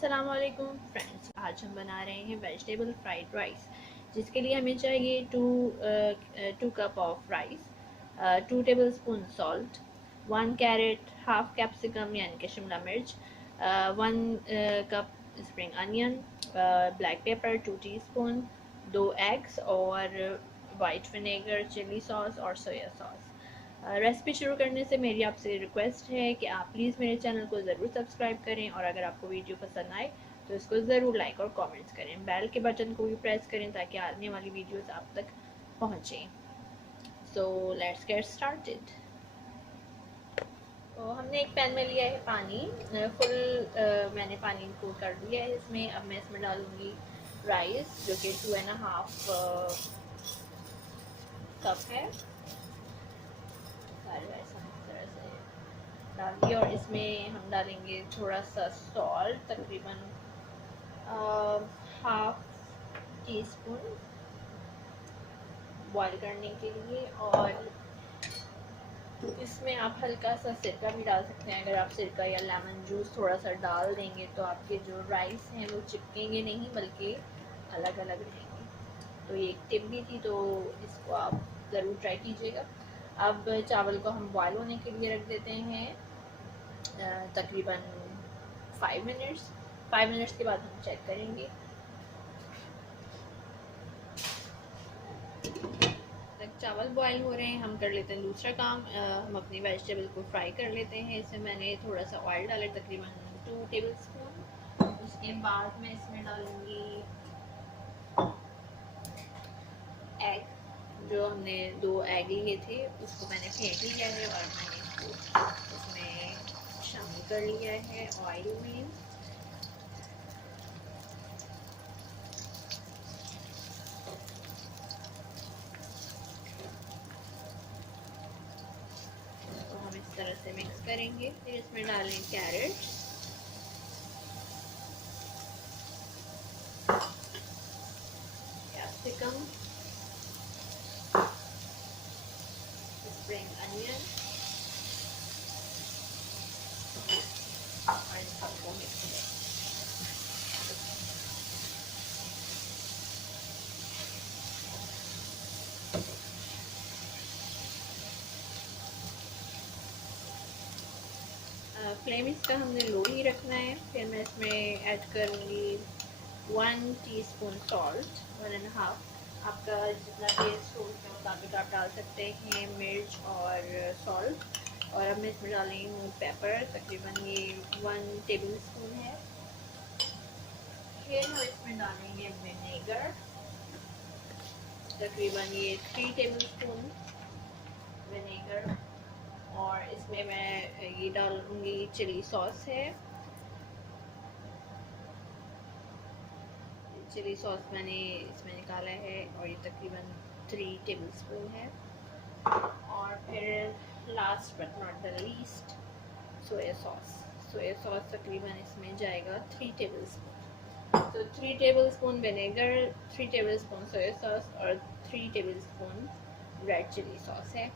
अस्सलामुअलैकुम फ्रेंड्स, आज हम बना रहे हैं वेजिटेबल फ्राइड राइस। जिसके लिए हमें चाहिए two cup of rice, 2 tablespoon salt, 1 carrot, half capsicum यानी कि शिमला मिर्च, 1 cup spring onion, black pepper 2 teaspoon, 2 eggs और वाइट विनेगर, चिली सॉस और सोया सॉस। रेसिपी शुरू करने से मेरी आपसे रिक्वेस्ट है कि आप प्लीज़ मेरे चैनल को ज़रूर सब्सक्राइब करें और अगर आपको वीडियो पसंद आए तो इसको ज़रूर लाइक और कमेंट्स करें। बेल के बटन को भी प्रेस करें ताकि आने वाली वीडियोस आप तक पहुँचें। So let's get started. तो हमने एक पैन में लिया है पानी, मैंने पानी को कर दिया है इसमें। अब मैं इसमें डालूँगी राइस जो कि 2.5 कप है। सारे राइस हम इस तरह से डाल दिया और इसमें हम डालेंगे थोड़ा सा सॉल्ट, तकरीबन हाफ टी स्पून बॉईल करने के लिए। और इसमें आप हल्का सा सिरका भी डाल सकते हैं। अगर आप सिरका या लेमन जूस थोड़ा सा डाल देंगे तो आपके जो राइस हैं वो चिपकेंगे नहीं बल्कि अलग अलग रहेंगे। तो ये एक टिप भी थी, तो इसको आप ज़रूर ट्राई कीजिएगा। अब चावल को हम बॉईल होने के लिए रख देते हैं तकरीबन 5 मिनट्स। 5 मिनट्स के बाद हम चेक करेंगे। तक चावल बॉईल हो रहे हैं, हम कर लेते हैं दूसरा काम। हम अपनी वेजिटेबल को फ्राई कर लेते हैं। इसमें मैंने थोड़ा सा ऑयल डाला, तकरीबन 2 टेबल स्पून। उसके बाद मैं इसमें डालूंगी एग। जो हमने 2 एग लिए थे उसको मैंने फेंट लिया है और मैंने इसको इसमें शामिल कर लिया है ऑयल में। तो हम इस तरह से मिक्स करेंगे। फिर इसमें डालें कैरेट, कैप्सिकम, स्प्रिंग अनियन और इन सबको मिक्स करें। फ्लेम इसका हमने लो ही रखना है। फिर मैं इसमें ऐड करूँगी 1 टीस्पून सॉल्ट, 1.5। आपका जितना टेस्ट हो उसके मुताबिक आप डाल सकते हैं मिर्च और सॉल्ट। और अब मैं इसमें डाली हूँ पेपर, तकरीबन ये 1 टेबल स्पून है। फिर हम इसमें डालेंगे विनेगर, तकरीबन ये 3 टेबल स्पून विनेगर। और इसमें मैं ये डालूँगी चिली सॉस है। चिली सॉस मैंने इसमें निकाला है और ये तकरीबन 3 टेबल स्पून है। और फिर last but not the least, soya sauce. Soya sauce तकरीबन इसमें जाएगा 3 टेबल स्पून। तो 3 tablespoon vinegar, 3 tablespoon soya sauce और 3 tablespoon red chilli sauce है।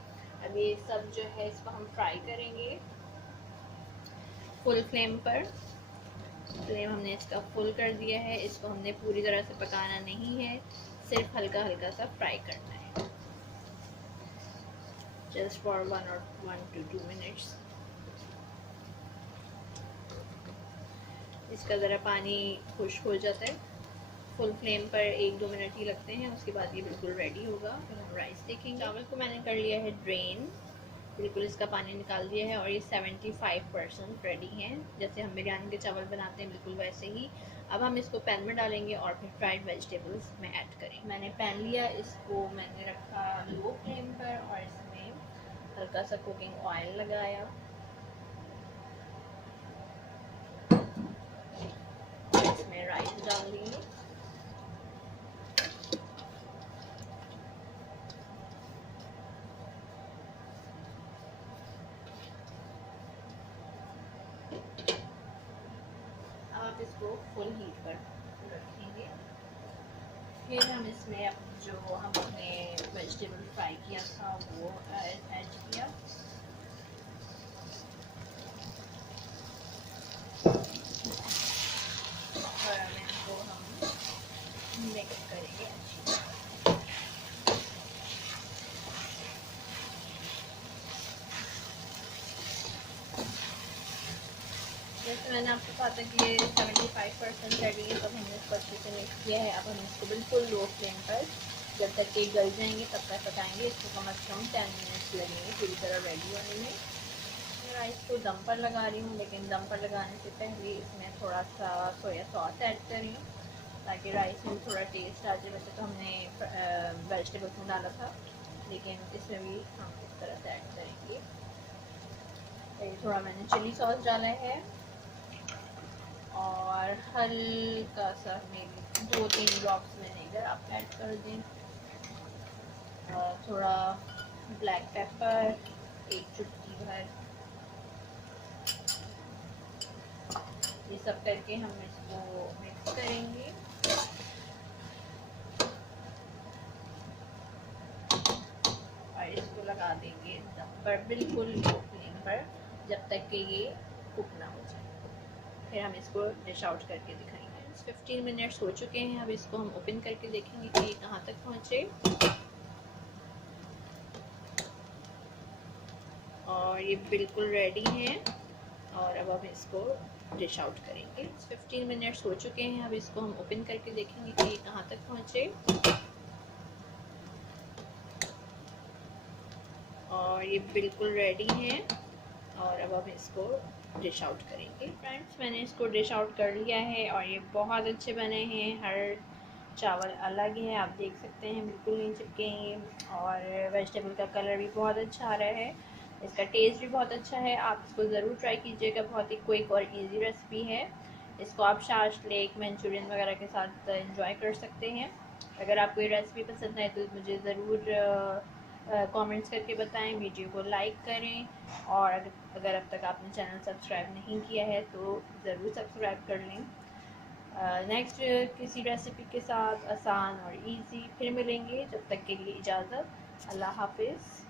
अब ये सब जो है इसको हम फ्राई करेंगे फुल फ्लेम पर। फ्लेम हमने इसका फुल कर दिया है। इसको हमने पूरी तरह से पकाना नहीं है, सिर्फ हल्का हल्का सा फ्राई करना है, जस्ट फॉर 1 to 2 मिनट्स। इसका ज़रा पानी खुश्क हो जाता है। फुल फ्लेम पर 1-2 मिनट ही लगते हैं, उसके बाद ये बिल्कुल रेडी होगा। फिर हम राइस देखेंगे। चावल को मैंने कर लिया है ड्रेन, बिल्कुल इसका पानी निकाल दिया है और ये 75% रेडी हैं। जैसे हम बिरयानी के चावल बनाते हैं बिल्कुल वैसे ही। अब हम इसको पैन में डालेंगे और फिर फ्राइड वेजिटेबल्स में ऐड करें। मैंने पैन लिया, इसको मैंने रखा लो फ्लेम पर और इसमें हल्का सा कुकिंग ऑयल लगाया। इसमें राइस डाल दिए। आप इसको फुल हीट पर रखेंगे। फिर हम इसमें जो हमने वेजिटेबल फ्राई किया था वो ऐड किया। मिक्स करेंगे अच्छी तरह। जैसे मैंने आपको कहा था कि ये 75% रेडी है, तब हमने इसको अच्छे से मिक्स किया है। अब हम इसको बिल्कुल लो फ्लेम पर जब तक ये गल जाएंगे तब तक पकाएंगे। इसको कम से कम 10 मिनट्स लगेंगे पूरी तरह रेडी होने में। मैं राइस को दम पर लगा रही हूँ, लेकिन दम पर लगाने से पहले इसमें थोड़ा सा सोया सॉस ऐड करें ताकि राइस में थोड़ा टेस्ट आ जाए। वैसे तो हमने वेजिटेबल्स में डाला था, लेकिन इसमें भी हम इस तरह से ऐड करेंगे। थोड़ा मैंने चिली सॉस डाला है और हल्का सा मेरी 2-3 ड्रॉप्स विनेगर आप ऐड कर दें। थोड़ा ब्लैक पेपर, एक चुटकी भर, ये सब करके हम इसको मिक्स करेंगे। और इसको लगा देंगे दम पर बिल्कुल लो फ्लेम पर जब तक कि ये कुक ना हो जाए। फिर हम इसको डिश आउट करके दिखाएंगे। 15 मिनट्स हो चुके हैं। अब इसको हम ओपन करके देखेंगे कि ये कहाँ तक पहुँचे। और ये बिल्कुल रेडी है। और अब हम इसको डिश आउट करेंगे। 15 मिनट्स हो चुके हैं। अब इसको हम ओपन करके देखेंगे कि ये कहाँ तक पहुँचे। और ये बिल्कुल रेडी है। और अब हम इसको डिश आउट करेंगे। फ्रेंड्स, मैंने इसको डिश आउट कर लिया है और ये बहुत अच्छे बने हैं। हर चावल अलग है, आप देख सकते हैं, बिल्कुल नहीं चिपके हैं। और वेजिटेबल का कलर भी बहुत अच्छा आ रहा है। इसका टेस्ट भी बहुत अच्छा है। आप इसको ज़रूर ट्राई कीजिएगा। बहुत ही क्विक और इजी रेसिपी है। इसको आप छाछ, लेक, मंचूरियन वगैरह के साथ इंजॉय कर सकते हैं। अगर आपको ये रेसिपी पसंद आए तो मुझे ज़रूर कमेंट्स करके बताएं। वीडियो को लाइक करें और अगर अब तक आपने चैनल सब्सक्राइब नहीं किया है तो ज़रूर सब्सक्राइब कर लें। नेक्स्ट किसी रेसिपी के साथ आसान और इजी फिर मिलेंगे। जब तक के लिए इजाज़त। अल्लाह हाफिज़।